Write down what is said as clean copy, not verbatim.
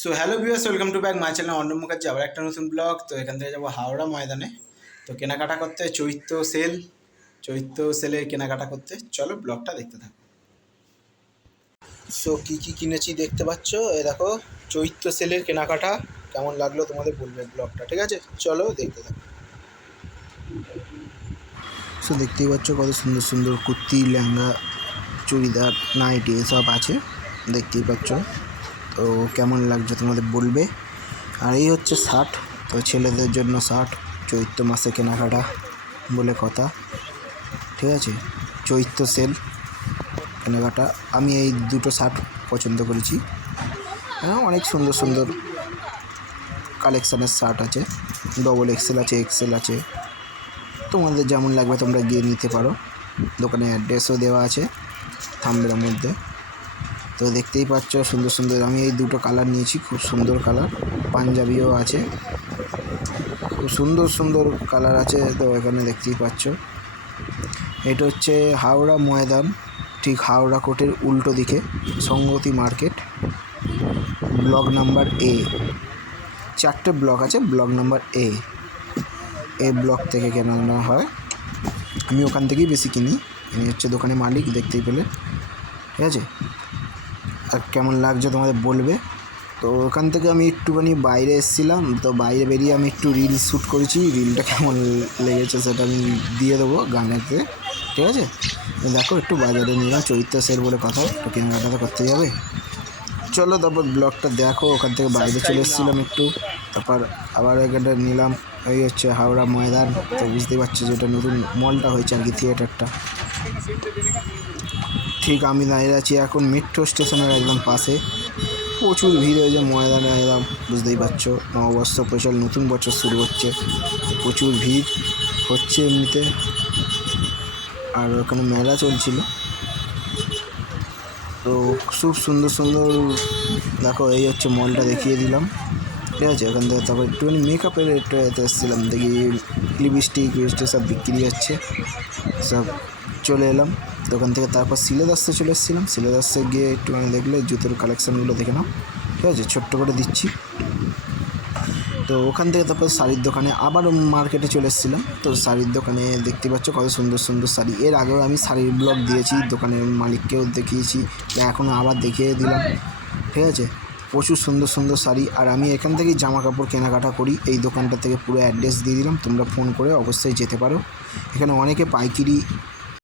So hello viewers, welcome to back my channel Arnab Mukherjee. আবার একটা নতুন ব্লগ। তো এখান থেকে যাবো হাওড়া ময়দানে। তো কেনাকাটা করতে চৈত্র সেলে কেনাকাটা করতে, চলো ব্লগটা দেখতে থাকো। সো কী কী কিনেছি দেখতে পাচ্ছ, এ দেখো চৈত্র সেলের কেনাকাটা। কেমন লাগলো তোমাদের বলবে ব্লগটা, ঠিক আছে? চলো দেখতে থাকো। সো দেখতেই পাচ্ছ কত সুন্দর সুন্দর কুর্তি, লেহেঙ্গা, চুড়িদার, নাইটি এসব আছে, দেখতেই পাচ্ছ। তো কেমন লাগছে তোমাদের বলবে। আর এই হচ্ছে শার্ট, তো ছেলেদের জন্য শার্ট, চৈত্র মাসে কেনাকাটা বলে কথা, ঠিক আছে? চৈত্র সেল কেনাকাটা। আমি এই দুটো শার্ট পছন্দ করেছি। হ্যাঁ, অনেক সুন্দর সুন্দর কালেকশানের শার্ট আছে, ডবল এক্সেল আছে, এক্সেল আছে, তোমাদের যেমন লাগবে তোমরা গিয়ে নিতে পারো। দোকানে অ্যাড্রেসও দেওয়া আছে থাম্বনেলের মধ্যে। তো দেখতেই পাচ্ছ সুন্দর সুন্দর, আমি এই দুটো কালার নিয়েছি, খুব সুন্দর কালার। পাঞ্জাবিও আছে, খুব সুন্দর সুন্দর কালার আছে। তো এখানে দেখতেই পাচ্ছ, এটা হচ্ছে হাওড়া ময়দান, ঠিক হাওড়া কোর্টের উল্টো দিকে, Sangati market, block number A. 4টে ব্লক আছে, ব্লক নাম্বার এ ব্লক থেকে কেনানো হয়। আমি ওখান থেকেই বেশি কিনি, ইনি হচ্ছে দোকানের মালিক, দেখতেই পেলে, ঠিক আছে? আর কেমন লাগছে তোমাদের বলবে। তো ওখান থেকে আমি একটুখানি বাইরে এসেছিলাম, তো বাইরে বেরিয়ে আমি একটু রিল শ্যুট করেছি। রিলটা কেমন লেগেছে সেটা আমি দিয়ে দেবো গানেতে, ঠিক আছে? দেখো, একটু বাজারে নিলাম, চৈত্র সেল বলে কথা, একটু কেনাকাটা তো করতেই হবে। চলো তারপর ব্লগটা দেখো। ওখান থেকে বাইরে চলে এসেছিলাম একটু, তারপর আবার এখানটা নিলাম। এই হচ্ছে হাওড়া ময়দান, তো বুঝতেই পারছো যেটা নতুন মলটা হয়েছে আর কি, থিয়েটারটা। ঠিক আমি দাঁড়িয়ে আছি এখন মেট্রো স্টেশনের একদম পাশে। প্রচুর ভিড় হয়েছে ময়দানে, একদম বুঝতেই পারছো, নববর্ষ প্রচুর, নতুন বছর শুরু হচ্ছে, প্রচুর ভিড় হচ্ছে এমনিতে। আর ওখানে মেলা চলছিল, তো খুব সুন্দর সুন্দর। দেখো, এই হচ্ছে মলটা, দেখিয়ে দিলাম, ঠিক আছে? ওখান থেকে তারপর একটুখানি মেকআপের একটু এতে এসেছিলাম, দেখি লিপস্টিক সব বিক্রি হচ্ছে, সব চলে এলাম দোকান থেকে। তারপর সিলেদাসে চলে এসেছিলাম, সিলেদাসে গিয়ে একটুখানি দেখলে জুতোর কালেকশানগুলো দেখে নাও, ঠিক আছে? ছোট্ট করে দিচ্ছি। তো ওখান থেকে তারপর শাড়ির দোকানে আবার মার্কেটে চলে এসেছিলাম। তো শাড়ির দোকানে দেখতে পাচ্ছ কত সুন্দর সুন্দর শাড়ি। এর আগেও আমি শাড়ির ব্লগ দিয়েছি, দোকানের মালিককেও দেখিয়েছি, এখনও আবার দেখিয়ে দিলাম, ঠিক আছে? প্রচুর সুন্দর সুন্দর শাড়ি। আর আমি এখান থেকেই জামা কাপড় কেনাকাটা করি, এই দোকানটা থেকে। পুরো অ্যাড্রেস দিয়ে দিলাম, তোমরা ফোন করে অবশ্যই যেতে পারো। এখানে অনেকে পাইকারি